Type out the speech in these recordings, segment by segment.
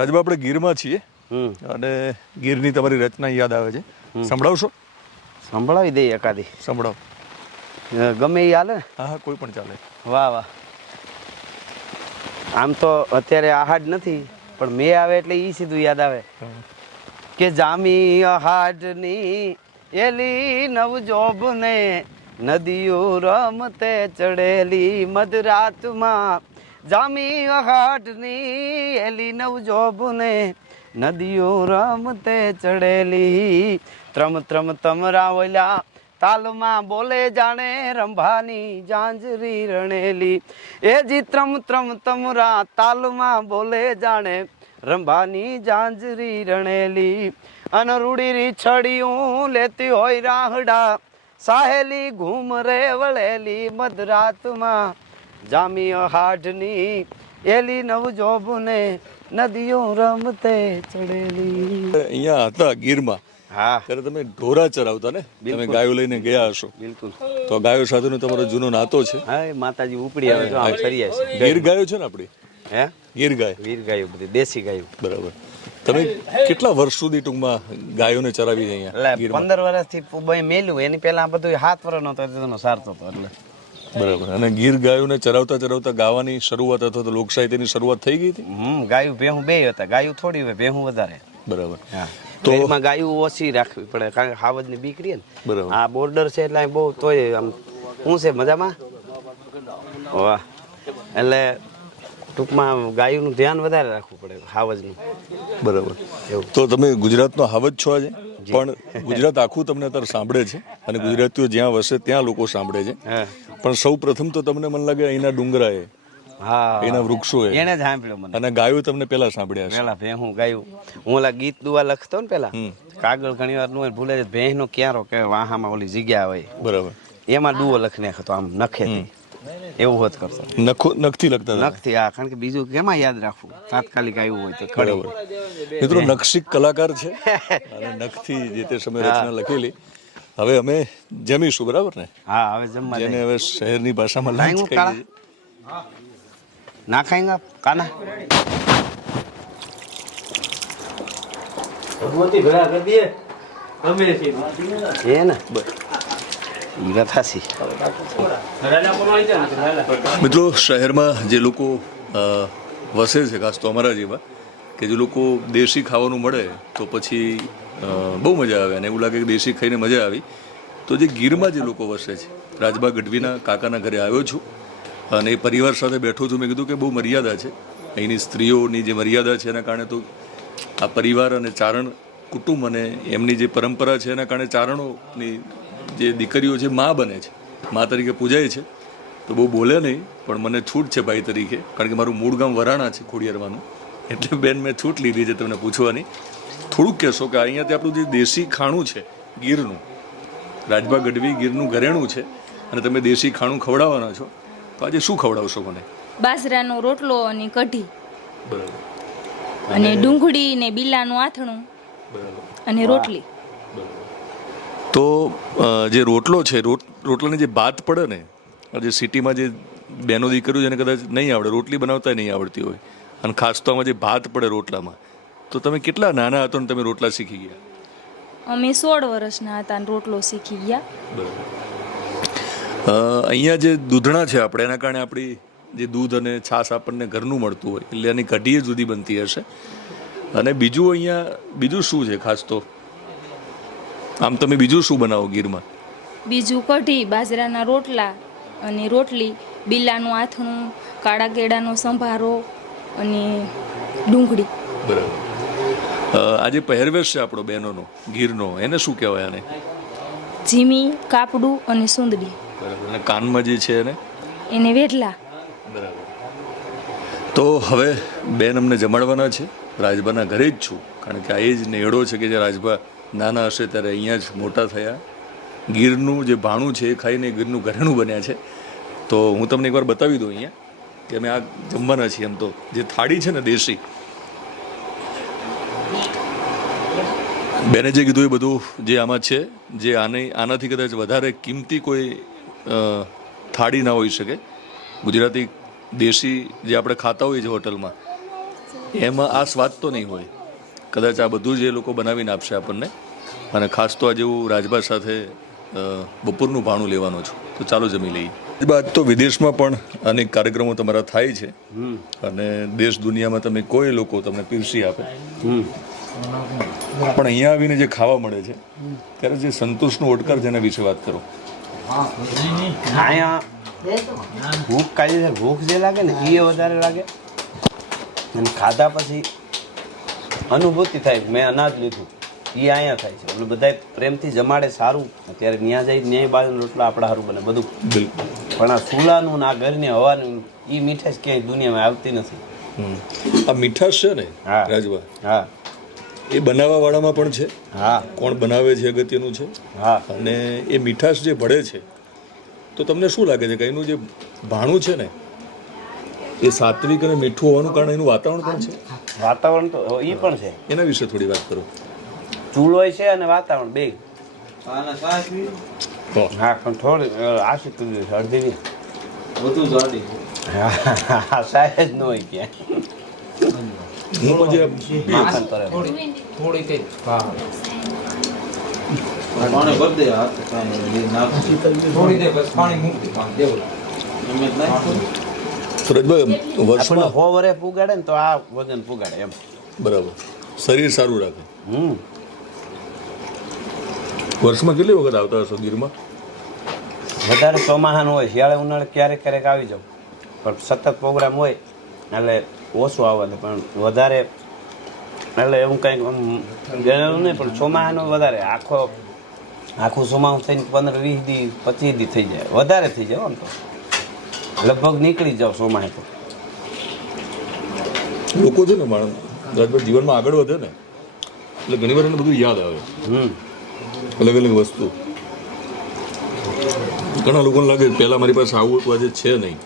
રાજભા આપણે ગીરમાં છીએ અને ગીરની તમારી રચના યાદ આવે છે. સંભળાવશો? સંભળાવી દઈએ એકાદી. સંભળાવો. ગમે એ હાલે? હા હા કોઈ પણ ચાલે. વાહ વાહ. આમ તો અત્યારે આહાડ નથી પણ મેં આવે એટલે એ સીધું યાદ આવે. કે જામી અહાડની એલી નવજોબ ને નદીઓ રમતે ચડેલી મધરાતમાં જામી અહાડની એલી નવજોબ ને નદીઓ રમતે ચડેલી. ત્રમ ત્રમ તમરા ઓલ્યા તાલમાં બોલે જાણે રંભાની જાંજરી રણેલી. એ જી ત્રમ ત્રમ તમરા તાલમાં બોલે જાણે રંભાની જાંજરી રણેલી. અન રૂડીરી છડિયું લેતી હોય રાહડા, સાહેલી ઘૂમ રે વળેલી મધરાતમાં. જામી હાઢની એલી નવજોબને નદીઓ રમતે ચડેલી. અહીંયા હતા ગીરમાં. હા. ત્યારે તમે ઢોરા ચરાવતા ને? તમે ગાયો લઈને ગયા હશો. બિલકુલ. તો ગાયો સાથેનો તમારો જૂનો નાતો છે? હા માતાજી ઉપડી આવે આમ ફરી આવે છે ગીર ગાયો છે ને આપણી? હે? ગીર ગાય. ગીર ગાયો બધી દેશી ગાયો. બરાબર. તમે કેટલા વર્ષ સુધી ટૂંકમાં ગાયોને ચરાવી છે અહીંયા પંદર વર્ષથી મેલ્યું એની પહેલા આ બધું હાથ વર્ષ નતો તેનો સારતો હતો એટલે. બરાબર. અને ગીર ગાયોને ચરાવતા ચરાવતા ગાવાની શરૂઆત અથવા તો લોકસાહિત્યની શરૂઆત થઈ ગઈ હતી? હમ ગાયું ભેહું બે હતા. ગાયું થોડી હોય ભેહું વધારે. બરાબર. હા. તો- એમાં ગાયું ઓછી રાખવી પડે કારણ કે હાવજની બીક રહે ને. બરાબર. આ બોર્ડર છે એટલે બહુ તોય આમ શું છે મજામાં? વાહ. એટલે ટૂંકમાં ગાયુંનું ધ્યાન વધારે રાખવું પડે હાવજનું. બરાબર. એવું. તો તમે ગુજરાતનો હાવજ છો આજે? પણ ગુજરાત આખું તમને અત્યારે સાંભળે છે. અને ગુજરાતીઓ જ્યાં વસે ત્યાં લોકો સાંભળે છે. હા. પણ સૌ પ્રથમ તો તમને મને લાગે અહીંના ડુંગરાએ હા. એના વૃક્ષો એને જ સાંભળ્યો મને. અને ગાયું તમને પેલા સાંભળ્યા પેલા ભેહું ગાયું. હું ઓલા ગીત દુવા લખતો ને પેલા કાગળ ઘણી વારનું ભૂલે છે નો ક્યારો કે વાહામાં ઓલી જગ્યા હોય. બરાબર. એમાં દુવો લખી નાખતો આમ નખે એવું હોત કરતો. નખો નખથી લખતા હતા? નખથી આ કારણ કે બીજું કેમાં યાદ રાખવું? તાત્કાલિક આવ્યું હોય તો ખડે મિત્રો નકશિક કલાકાર છે. અને નખથી જે તે સમયે રચના લખેલી. હવે અમે જમીશું બરાબર ને હા હવે જમવા જેને હવે શહેરની ભાષામાં લંચ કહી ના ખાएँगे आप खाना ભગવતી ભેળા કરી દે અમે છે ને ઈ વાત હાસી મિત્રો શહેરમાં જે લોકો વસે છે ખાસ તો અમારા જેવા કે જે લોકો દેશી ખાવાનું મળે, તો પછી બહુ મજા આવે. અને એવું લાગે કે દેશી ખાઈને મજા આવી. તો જે ગીરમાં જે લોકો વસે છે રાજબા ગઢવીના કાકાના ઘરે આવ્યો છું. અને એ પરિવાર સાથે બેઠો છું. મેં કીધું કે બહુ મર્યાદા છે. અહીંની સ્ત્રીઓની જે મર્યાદા છે, એના કારણે તો આ પરિવાર અને ચારણ કુટુંબ અને એમની જે પરંપરા છે, એના કારણે ચારણોની જે દીકરીઓ છે, મા બને છે. મા તરીકે પૂજાય છે. તો બહુ બોલે નહીં, પણ મને છૂટ છે ભાઈ તરીકે. કારણ કે મારું મૂળ ગામ વરાણા છે, ખોડિયારવાનું. એટલે બેન મેં છૂટ લીધી છે તમને પૂછવાની. થોડુંક કહેશો કે અહીંયાથી આપણું જે દેશી ખાણું છે ગીરનું રાજભા ગઢવી ગીરનું ઘરેણું છે અને તમે દેશી ખાણું ખવડાવવાના છો તો આજે શું ખવડાવશો મને? બાજરાનો રોટલો અને કઢી. બરાબર. અને ડુંગળી ને બિલાનું આથણું બરાબર. અને રોટલી. તો જે રોટલો છે રોટ રોટલાની જે ભાત પડે ને જે સિટીમાં જે બહેનો દીકરીઓ જેને કદાચ નહીં આવડે રોટલી બનાવતા નહીં આવડતી હોય. અને ખાસ તો આમાં જે ભાત પડે રોટલામાં તો તમે કેટલા નાના હતો ને તમે રોટલા શીખી ગયા? અમે સોળ વર્ષના હતા અને રોટલો શીખી ગયા. બરાબર. અહીંયા જે દૂધણા છે આપણે એના કારણે આપણી જે દૂધ અને છાશ આપણને ઘરનું મળતું હોય એટલે એની કઢીએ જુદી બનતી હશે. અને બીજું અહીંયા બીજું શું છે ખાસ તો? આમ તમે બીજું શું બનાવો ગીરમાં? બીજું કઢી બાજરાના રોટલા અને રોટલી બિલાનું આથણું કાળા કેળાનો સંભારો અને ડુંગળી. બરાબર. આજે પહેરવેશ છે આપણો બહેનોનો ગીરનો. એને શું કહેવાય આને? જીમી કાપડું અને સુંદડી બરાબર. અને કાનમાં જે છે એને? એને વેઢલા. બરાબર. તો હવે બેન અમને જમાડવાના છે. રાજભાના ઘરે જ છું. કારણ કે આ એ જ નેડો છે કે જે રાજભા નાના હશે ત્યારે અહીંયા જ મોટા થયા. ગીરનું જે ભાણું છે એ ખાઈને ગીરનું ઘરેણું બન્યા છે. તો હું તમને એકવાર બતાવી દઉં અહીંયા. કે અમે આ જમવાના છીએ એમ તો. જે થાળી છે ને દેશી. બેને જે કીધું એ બધું જે આમાં છે, જે આને, આનાથી કદાચ વધારે કિંમતી કોઈ થાળી ના હોઈ શકે. ગુજરાતી દેશી જે આપણે ખાતા હોઈએ છીએ હોટલમાં, એમાં આ સ્વાદ તો નહીં હોય. કદાચ આ બધું જ એ લોકો બનાવીને આપશે આપણને. અને ખાસ તો આજે હું રાજભા સાથે બપોરનું ભાણું લેવાનો છું. તો ચાલો જમી લઈએ. બાદ તો વિદેશમાં પણ અનેક કાર્યક્રમો તમારા થાય છે. અને દેશ દુનિયામાં તમે કોઈ લોકો તમને પીરસી આપે. હમ. પણ અહીંયા આવીને જે ખાવા મળે છે ત્યારે જે સંતોષનો ઓડકાર છે એના વિશે વાત કરો. અહીંયા ભૂખ કાઢી છે ભૂખ જે લાગે ને એ વધારે લાગે. અને ખાધા પછી અનુભૂતિ થાય મેં અનાજ લીધું એ અહીંયા થાય છે. એટલે બધા પ્રેમથી જમાડે સારું. અત્યારે ત્યાં જઈ ન્યાય બાજુ રોટલા આપણા સારું બને બધું. બિલકુલ. પણ આ ચૂલાનું ના ઘરની હવાનું એ મીઠાશ ક્યાંય દુનિયામાં આવતી નથી. આ મીઠાશ છે ને હા. રાજભા હા. એ બનાવવા વાળામાં પણ છે? હા. કોણ બનાવે છે અગત્યનું છે? હા. અને એ મીઠાશ જે ભળે છે તો તમને શું લાગે છે કે એનું જે ભાણું છે ને એ સાત્વિક અને મીઠું હોવાનું કારણ એનું વાતાવરણ પણ છે? વાતાવરણ તો એ પણ છે. એના વિશે થોડી વાત કરો. ચૂલોય છે અને વાતાવરણ બે. બી હો. પણ થોડી આશી કરી અડધી નહીં વધુ જાડી હા સાહેબ ન હોય કે. થોડી કઈ હા. પાણી ભર દે હાથ થોડી દે બસ પાણી મૂકી પાણી દેવું. જ સુરજભાઈ વર્ષમાં હો વરે પુગાડે ને તો આ વજન પુગાડે એમ. બરાબર. શરીર સારું રાખે. હમ. વર્ષમાં કેટલી વખત આવતા હશો ગીરમાં? વધારે ચોમાહાનું હોય શિયાળે ઉનાળે ક્યારેક ક્યારેક આવી જાવ પણ સતત પ્રોગ્રામ હોય એટલે ઓછું આવે પણ વધારે એટલે એવું કંઈક ગયેલું નહીં પણ ચોમાહાનું વધારે. આખો આખું ચોમાહું થઈને પંદર વીસ દી પચીસ દી થઈ જાય. વધારે થઈ જાય આમ તો. લગભગ નીકળી જાવ ચોમાહે તો. લોકો છે ને માણસ જીવનમાં આગળ વધે ને એટલે ઘણી વાર એને બધું યાદ આવે. હમ. અલગ અલગ વસ્તુ. ઘણા લોકોને લાગે પહેલાં મારી પાસે આવું આજે છે નહીં.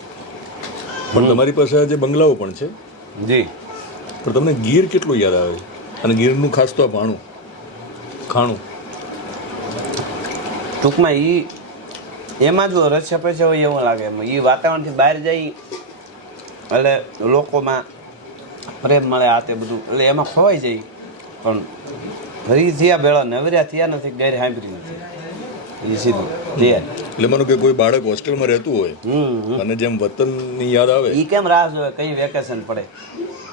પણ તમારી પાસે આજે બંગલાઓ પણ છે. જી. પણ તમને ગીર કેટલું યાદ આવે? અને ગીરનું ખાસ તો આ ભાણું ખાણું. ટૂંકમાં એ એમાં જો રસ્યા છે હોય એવું લાગે એ વાતાવરણથી બહાર જઈ એટલે લોકોમાં પ્રેમ મળે આ તે બધું. એટલે એમાં ખવાઈ જાય. પણ ફરી થયા ભેળા નવર્યા થયા નથી ગેર સાંભળી નથી. એ સીધું એટલે માનો કે કોઈ બાળક હોસ્ટેલમાં રહેતું હોય અને જેમ વતનની યાદ આવે એ કેમ રાહ જોવે કઈ વેકેશન પડે?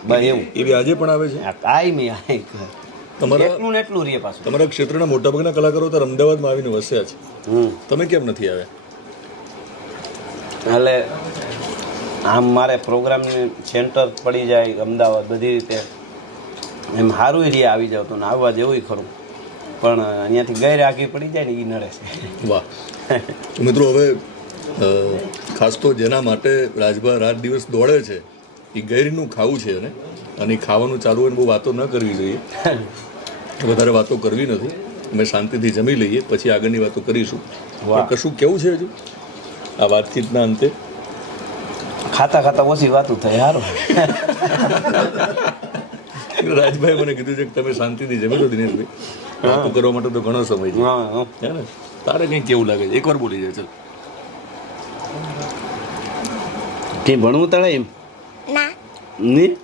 બસ એવું. એવી આજે પણ આવે છે? કાયમી મી આઈ તમારા એટલું એટલું રે પાછું. તમારા ક્ષેત્રના મોટાભાગના કલાકારો તો અમદાવાદમાં આવીને વસ્યા છે. તમે કેમ નથી આવ્યા? એટલે આમ મારે પ્રોગ્રામની સેન્ટર પડી જાય અમદાવાદ બધી રીતે. એમ સારું એરિયા આવી જાવ તો નાહવા આવવા જેવું ખરું. પણ અહીંયાથી ગેર આગી પડી જાય ને એ નડે છે. વાહ. મિત્રો હવે ખાસ તો જેના માટે રાજભા રાત દિવસ દોડે છે એ ગૈરનું ખાવું છે એને. અને ખાવાનું ચાલુ હોય બહુ વાતો ન કરવી જોઈએ. વધારે વાતો કરવી નથી. અમે શાંતિથી જમી લઈએ પછી આગળની વાતો કરીશું. વાહ. કશું કેવું છે હજુ? આ વાતચીતના અંતે? ખાતા ખાતા ઓછી વાતો થાય સારું રાજભાઈ મને કીધું છે કે તમે શાંતિથી જમી લો દિનેશભાઈ. વાતો કરવા માટે તો ઘણો સમય છે. હા, ને? તારે કંઈ કેવું લાગે છે? એકવાર બોલી જાય ચાલ. કંઈ ભણવું તળે એમ? ના. ની?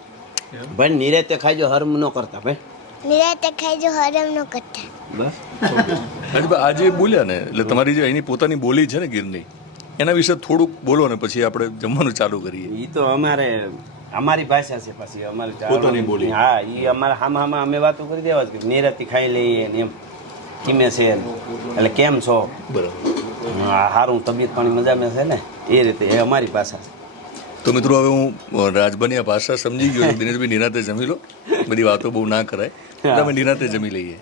ભાઈ નિરાતે ખાઈજો હરમ ન કરતા ભાઈ. નિરાતે ખાઈજો હરમ ન કરતા. બસ. આજે બોલ્યા ને એટલે તમારી જે એની પોતાની બોલી છે ને ગીરની એના વિશે થોડુંક બોલો ને પછી આપણે જમવાનું ચાલુ કરીએ. એ તો અમારે અમારી ભાષા છે પછી અમારી પોતાની બોલી. હા એ અમારે હામાં હામાં અમે વાતો કરી દેવા જ કે નિરાતી ખાઈ લઈએ ને એમ. કિમે છે. એટલે કેમ છો? બરાબર. હા સારું તબિયત પાણી મજામાં છે ને? એ રીતે એ અમારી ભાષા છે. તો મિત્રો હવે હું અ, રાજભાની ભાષા સમજી ગયો. દિનેશભાઈ નિરાતે જમી લો. બધી વાતો બહુ ના કરાય. અમે નિરાતે જમી લઈએ.